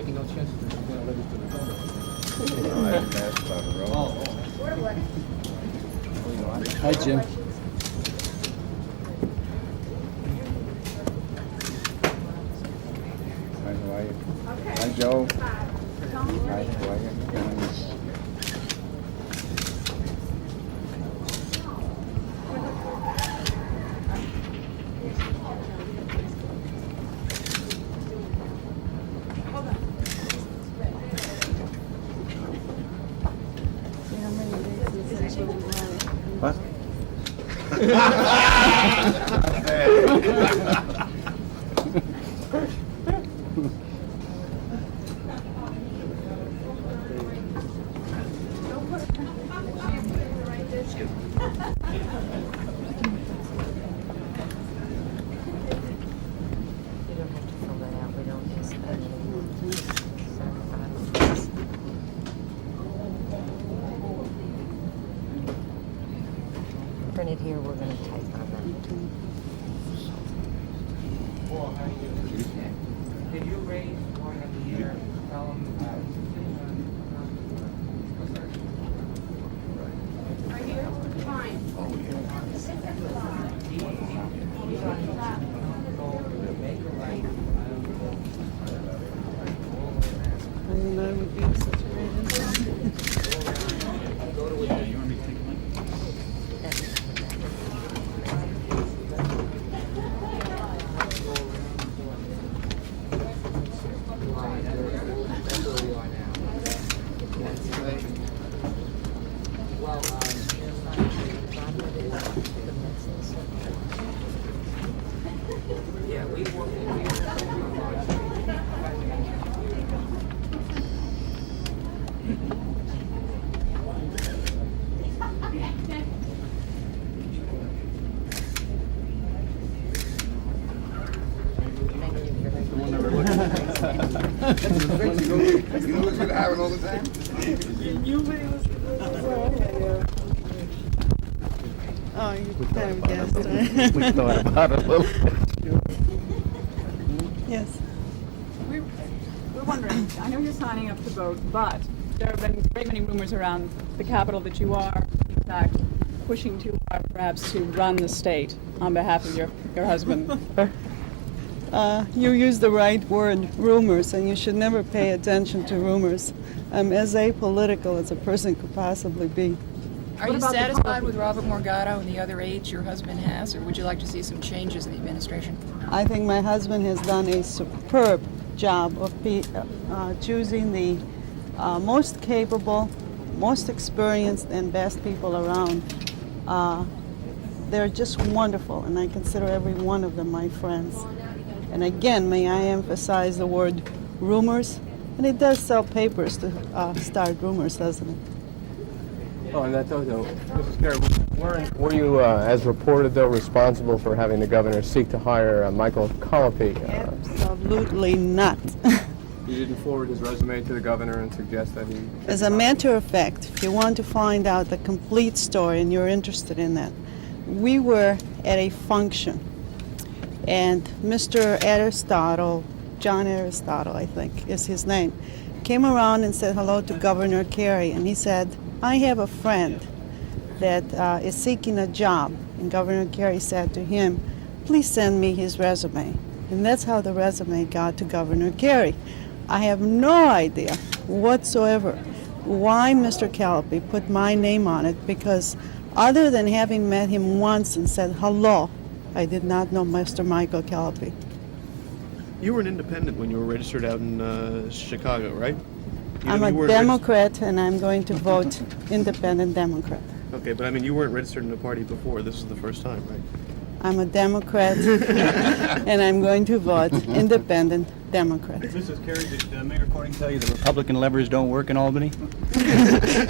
taking no chances that you're going to register the governor. I didn't ask about the road. Hi, Jim. Hi, how are you? Hi, Joe. Hi, how are you? What? Print it here, we're going to type on that. Did you raise one of the year? Tell them. Right here? Fine. And I would be such a great influence. Yeah, we work. You know what's gonna happen all the time? Oh, you kind of guessed, right? We thought about it a little bit. Yes. We're wondering, I know you're signing up to vote, but there have been very many rumors around the Capitol that you are, in fact, pushing too hard perhaps to run the state on behalf of your husband. You used the right word, rumors, and you should never pay attention to rumors. I'm as apolitical as a person could possibly be. Are you satisfied with Robert Morgado and the other aides your husband has, or would you like to see some changes in the administration? I think my husband has done a superb job of choosing the most capable, most experienced, and best people around. They're just wonderful, and I consider every one of them my friends. And again, may I emphasize the word rumors? And it does sell papers to start rumors, doesn't it? Oh, and that though, Mrs. Carey, were you, as reported though, responsible for having the governor seek to hire Michael Colopy? Absolutely not. You didn't forward his resume to the governor and suggest that he... As a matter of fact, if you want to find out the complete story and you're interested in that, we were at a function, and Mr. Aristotle, John Aristotle, I think is his name, came around and said hello to Governor Carey, and he said, I have a friend that is seeking a job. And Governor Carey said to him, please send me his resume. And that's how the resume got to Governor Carey. I have no idea whatsoever why Mr. Calapy put my name on it, because other than having met him once and said hello, I did not know Mr. Michael Calapy. You were an independent when you were registered out in Chicago, right? I'm a Democrat, and I'm going to vote independent Democrat. Okay, but I mean, you weren't registered in a party before. This is the first time, right? I'm a Democrat, and I'm going to vote independent Democrat. Mrs. Carey, did Mayor Corning tell you the Republican levers don't work in Albany?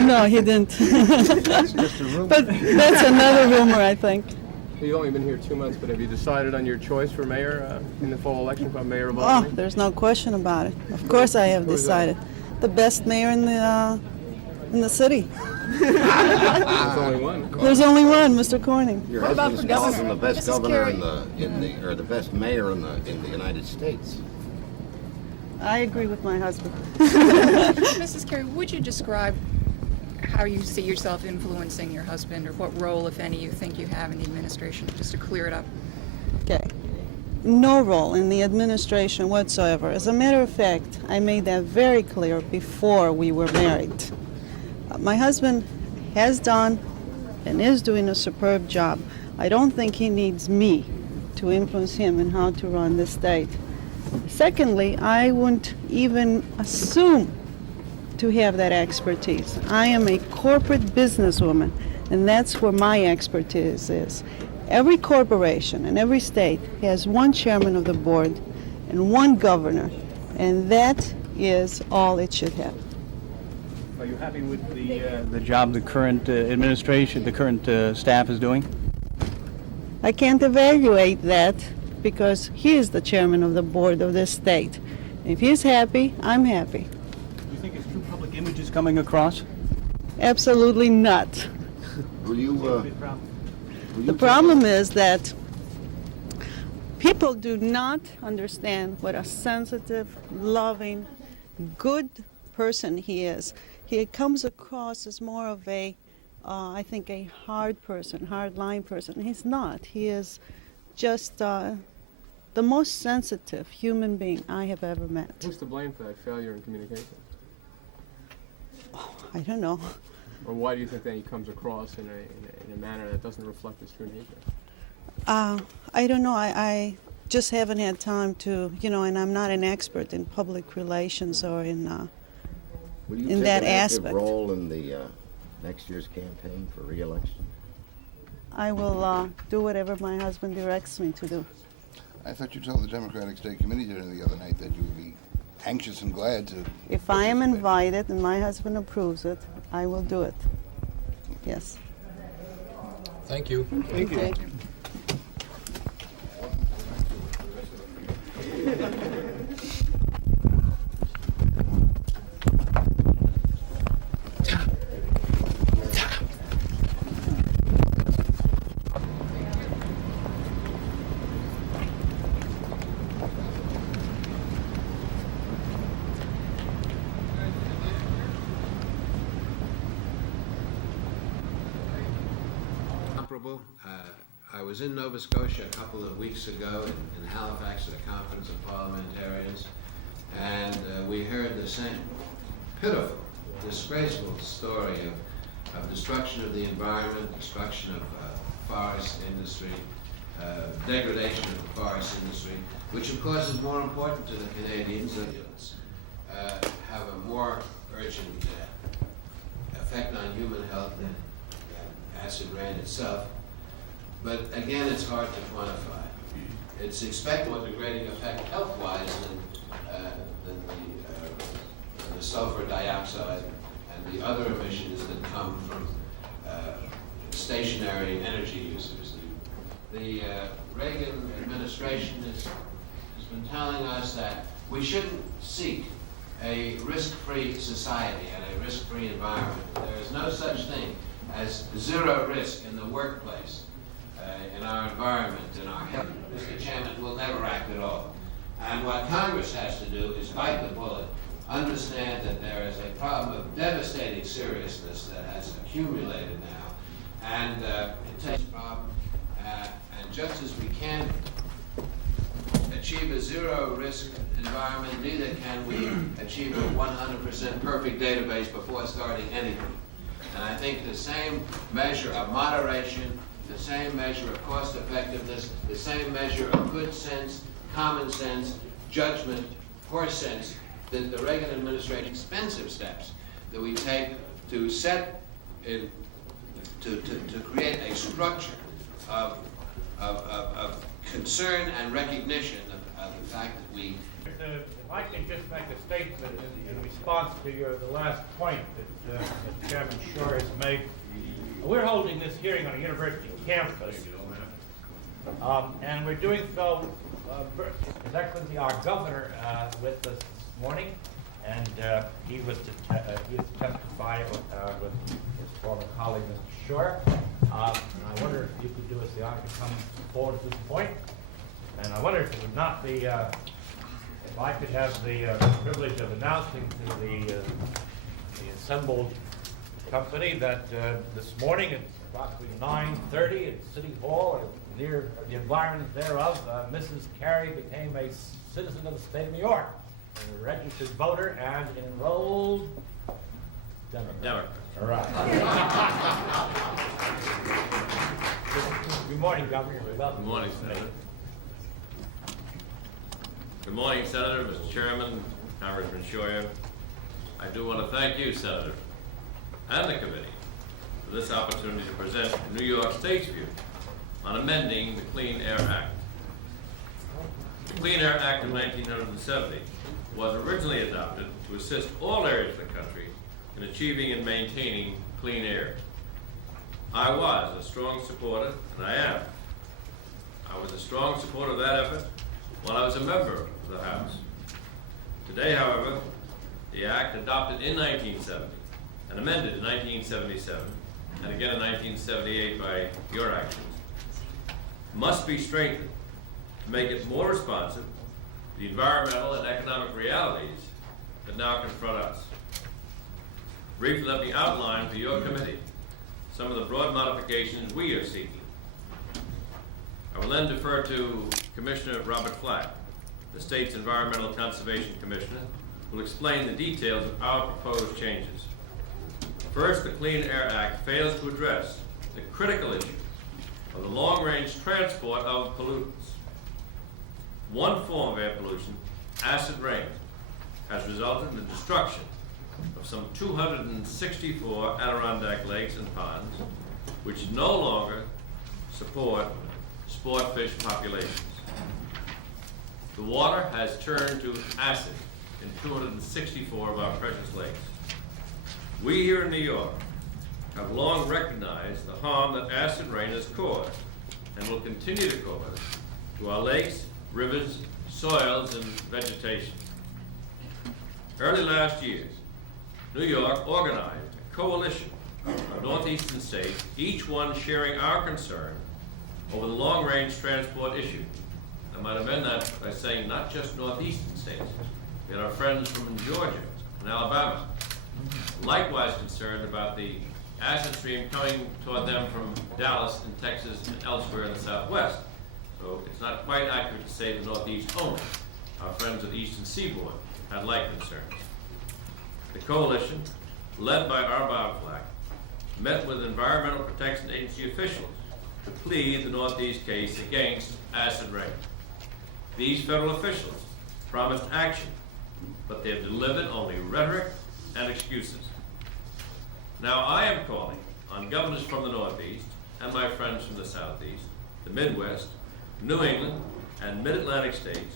No, he didn't. That's just a rumor. But that's another rumor, I think. You've only been here 2 months, but have you decided on your choice for mayor in the fall election, for mayor of Oh, Albany? there's no question about it. Of course I have decided. The best mayor in the city. There's only one. There's only one, Mr. Corning. Your What about husband's for calling governor? him the best Mrs. governor Carey. or the best mayor in the United States. I agree with my husband. Mrs. Carey, would you describe how you see yourself influencing your husband, or what role, if any, you think you have in the administration, just to clear it up? Okay. No role in the administration whatsoever. As a matter of fact, I made that very clear before we were married. My husband has done and is doing a superb job. I don't think he needs me to influence him in how to run the state. Secondly, I wouldn't even assume to have that expertise. I am a corporate businesswoman, and that's where my expertise is. Every corporation in every state has one chairman of the board and one governor, and that is all it should have. Are you happy with the job the current administration, the current staff is doing? I can't evaluate that because he is the chairman of the board of this state. If he's happy, I'm happy. Do you think his true public image is coming across? Absolutely not. Will you, The problem is that people do not understand what a sensitive, loving, good person he is. He comes across as more of a, I think, a hard person, hard-line person. He's not. He is just the most sensitive human being I have ever met. Who's to blame for that failure in communication? Oh, I don't know. Or why do you think that he comes across in a manner that doesn't reflect his true nature? I don't know. I just haven't had time to, and I'm not an expert in public relations or in that will you take an active aspect. role in the next year's campaign for re-election? I will do whatever my husband directs me to do. I thought you told the Democratic State Committee the other night that you would be anxious and glad to. If I am invited and my husband approves it, I will do it. Yes. Thank you. Thank you. comparable. I was in Nova Scotia a couple of weeks ago in Halifax at a conference of parliamentarians, and we heard the same pitiful, disgraceful story of destruction of the environment, destruction of forest industry, degradation of the forest industry, which of course is more important to the Canadians. Have a more urgent effect on human health than acid rain itself. But again, it's hard to quantify. It's expected a degrading effect health-wise than the sulfur dioxide and the other emissions that come from stationary energy users. The Reagan administration has been telling us that we shouldn't seek a risk-free society and a risk-free environment. There is no such thing as zero risk in the workplace, in our environment, in our health. Mr. Chairman, will never act at all. And what Congress has to do is bite the bullet, understand that there is a problem of devastating seriousness that has accumulated now, and it takes a problem, and just as we can't achieve a zero-risk environment, neither can we achieve a 100% perfect database before starting anything. And I think the same measure of moderation, the same measure of cost-effectiveness, the same measure of good sense, common sense, judgment, horse sense, that the Reagan administration expensive steps that we take to set in, to create a structure of concern and recognition of the fact that we. If I can just make a statement in response to the last point that Chairman Shore has made. We're holding this hearing on a university campus, and we're doing so, His Excellency, our governor, with us this morning, and he was to testify with his former colleague, Mr. Shore. I wonder if you could do us the honor to come forward at this point, and I wonder if it would not be If I could have the privilege of announcing to the assembled company that this morning at approximately 9:30 at City Hall or near the environs thereof, Mrs. Carey became a citizen of the state of New York, a registered voter and enrolled Democrat. All right. Good morning, Governor. Welcome. Good morning, Senator. Good morning, Senator, Mr. Chairman, Congressman Scheuer. I do want to thank you, Senator, and the committee for this opportunity to present New York State's view on amending the Clean Air Act. The Clean Air Act of 1970 was originally adopted to assist all areas of the country in achieving and maintaining clean air. I was a strong supporter, and I am. I was a strong supporter of that effort when I was a member of the House. Today, however, the Act adopted in 1970 and amended in 1977 and again in 1978 by your actions must be strengthened to make it more responsive to the environmental and economic realities that now confront us. Briefly, let me outline for your committee some of the broad modifications we are seeking. I will then defer to Commissioner Robert Flack, the state's Environmental Conservation Commissioner, who will explain the details of our proposed changes. First, the Clean Air Act fails to address the critical issue of the long-range transport of pollutants. One form of air pollution, acid rain, has resulted in the destruction of some 264 Adirondack lakes and ponds, which no longer support sport fish populations. The water has turned to acid in 264 of our precious lakes. We here in New York have long recognized the harm that acid rain has caused and will continue to cause to our lakes, rivers, soils, and vegetation. Early last year, New York organized a coalition of northeastern states, each one sharing our concern over the long-range transport issue. I might amend that by saying not just northeastern states. We had our friends from Georgia and Alabama, likewise concerned about the acid stream coming toward them from Dallas and Texas and elsewhere in the Southwest. So it's not quite accurate to say the Northeast only. Our friends of the Eastern Seaboard had like concerns. The coalition, led by Bob Flack, met with Environmental Protection Agency officials to plead the Northeast case against acid rain. These federal officials promised action, but they have delivered only rhetoric and excuses. Now I am calling on governors from the Northeast and my friends from the Southeast, the Midwest, New England, and Mid-Atlantic states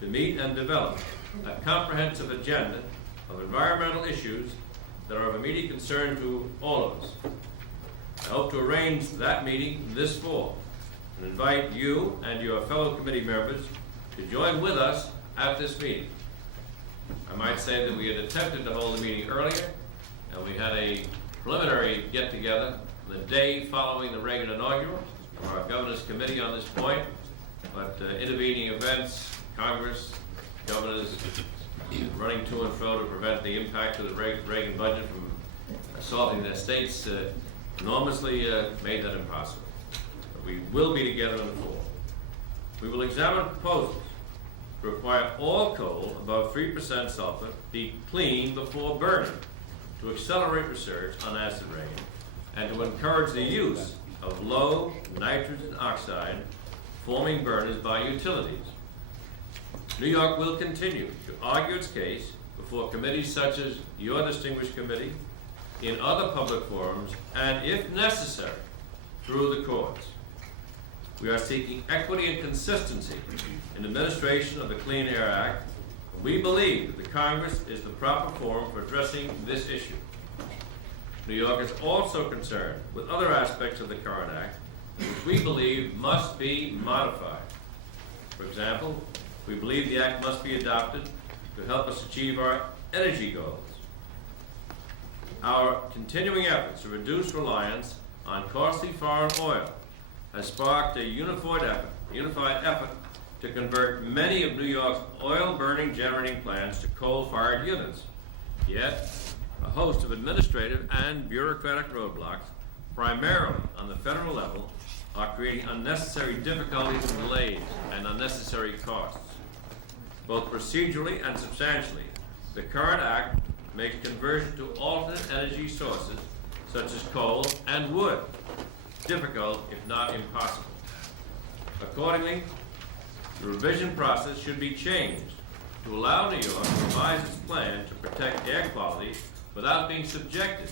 to meet and develop a comprehensive agenda of environmental issues that are of immediate concern to all of us. I hope to arrange that meeting this fall and invite you and your fellow committee members to join with us at this meeting. I might say that we had attempted to hold the meeting earlier, and we had a preliminary get-together the day following the Reagan inaugural of our Governor's Committee on this point, but intervening events, Congress, governors running to and fro to prevent the impact of the Reagan budget from assaulting their states enormously made that impossible. But we will be together in the fall. We will examine proposals to require all coal above 3% sulfur be cleaned before burning, to accelerate research on acid rain, and to encourage the use of low nitrogen oxide forming burners by utilities. New York will continue to argue its case before committees such as your distinguished committee, in other public forums, and if necessary, through the courts. We are seeking equity and consistency in administration of the Clean Air Act. We believe that the Congress is the proper forum for addressing this issue. New York is also concerned with other aspects of the current act, which we believe must be modified. For example, we believe the act must be adopted to help us achieve our energy goals. Our continuing efforts to reduce reliance on costly foreign oil has sparked a unified effort to convert many of New York's oil-burning generating plants to coal-fired units. Yet, a host of administrative and bureaucratic roadblocks, primarily on the federal level, are creating unnecessary difficulties and delays and unnecessary costs. Both procedurally and substantially, the current act makes conversion to alternate energy sources, such as coal and wood, difficult if not impossible. Accordingly, the revision process should be changed to allow New York to revise its plan to protect air quality without being subjected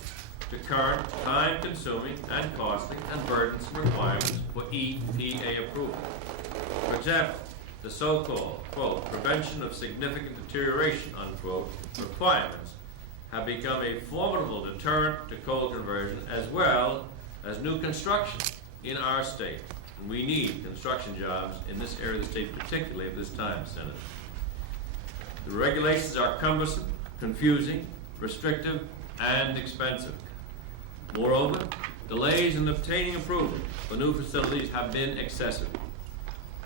to current time-consuming and costly and burdensome requirements for EPA approval. For example, the so-called, quote, prevention of significant deterioration, unquote, requirements have become a formidable deterrent to coal conversion as well as new construction in our state. And we need construction jobs in this area of the state, particularly at this time, Senator. The regulations are cumbersome, confusing, restrictive, and expensive. Moreover, delays in obtaining approval for new facilities have been excessive.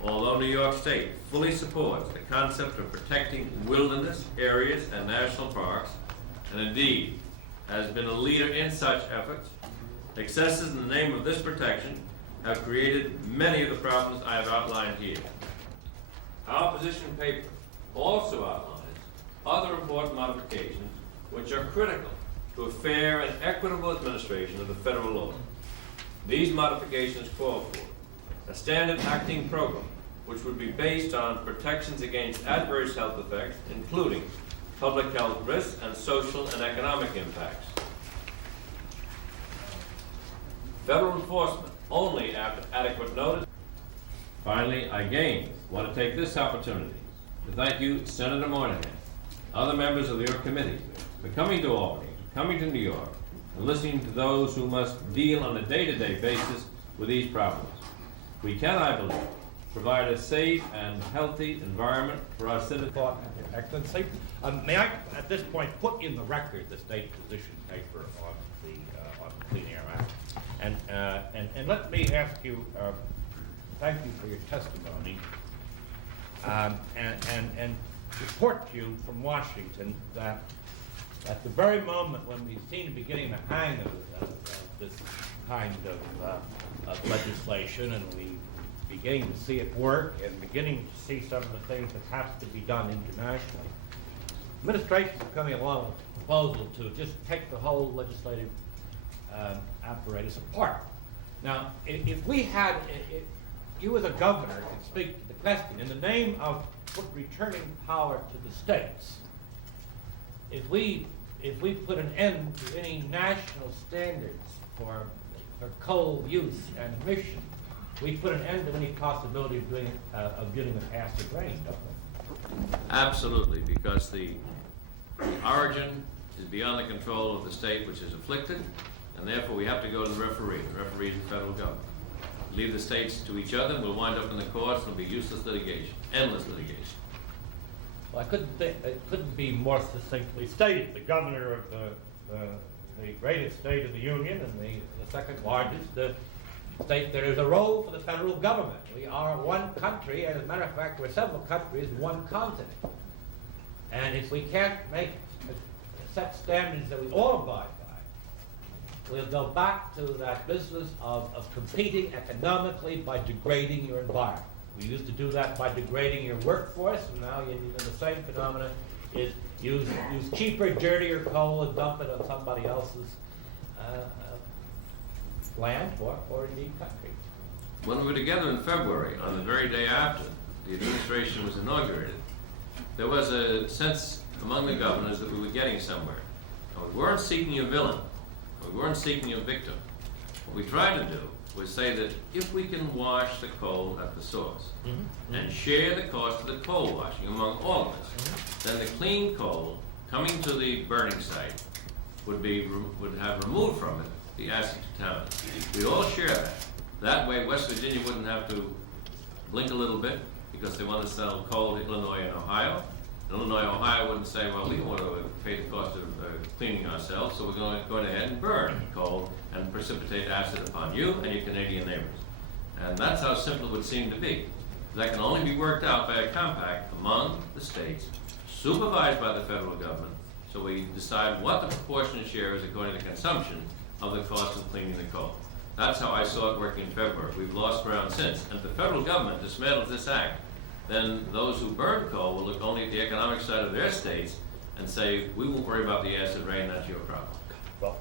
Although New York State fully supports the concept of protecting wilderness areas and national parks, and indeed has been a leader in such efforts, excesses in the name of this protection have created many of the problems I have outlined here. Our position paper also outlines other important modifications which are critical to a fair and equitable administration of the federal law. These modifications call for a standard acting program which would be based on protections against adverse health effects, including public health risks and social and economic impacts. Federal enforcement only after adequate notice. Finally, I again want to take this opportunity to thank you, Senator Moynihan, other members of your committee, for coming to Albany, coming to New York, and listening to those who must deal on a day-to-day basis with these problems. We can, I believe, provide a safe and healthy environment for our citizens. Excellency, may I, at this point, put in the record the state position paper on the Clean Air Act? And let me ask you, thank you for your testimony, and report to you from Washington that at the very moment when we seem to be getting the hang of this kind of legislation, and we beginning to see it work and beginning to see some of the things that have to be done internationally, administration is coming along with a proposal to just take the whole legislative apparatus apart. Now, if we had, you as a governor can speak to the question in the name of returning power to the states. If we put an end to any national standards for coal use and emission, we put an end to any possibility of dealing with acid rain, don't we? Absolutely, because the origin is beyond the control of the state which is afflicted, and therefore we have to go to the referee. The referee is the federal government. Leave the states to each other, and we'll wind up in the courts, and it'll be useless litigation, endless litigation. Well, it couldn't be more succinctly stated. The governor of the greatest state of the Union and the second largest state, there is a role for the federal government. We are one country, and as a matter of fact, we're several countries, one continent. And if we can't set standards that we all abide by, we'll go back to that business of competing economically by degrading your environment. We used to do that by degrading your workforce, and now the same phenomenon is use cheaper, dirtier coal and dump it on somebody else's land or indeed country. When we were together in February, on the very day after the administration was inaugurated, there was a sense among the governors that we were getting somewhere. And we weren't seeking a villain. We weren't seeking a victim. What we tried to do was say that if we can wash the coal at the source and share the cost of the coal washing among all of us, then the clean coal coming to the burning site would have removed from it the acid contaminant. We'd all share that. That way West Virginia wouldn't have to blink a little bit because they want to sell coal to Illinois and Ohio. Illinois and Ohio wouldn't say, well, we don't want to pay the cost of cleaning ourselves, so we're going to go ahead and burn coal and precipitate acid upon you and your Canadian neighbors. And that's how simple it would seem to be. That can only be worked out by a compact among the states, supervised by the federal government, so we decide what the proportionate share is according to consumption of the cost of cleaning the coal. That's how I saw it working in February. We've lost ground since. And if the federal government dismantles this act, then those who burn coal will look only at the economic side of their states and say, we won't worry about the acid rain, that's your problem. Well,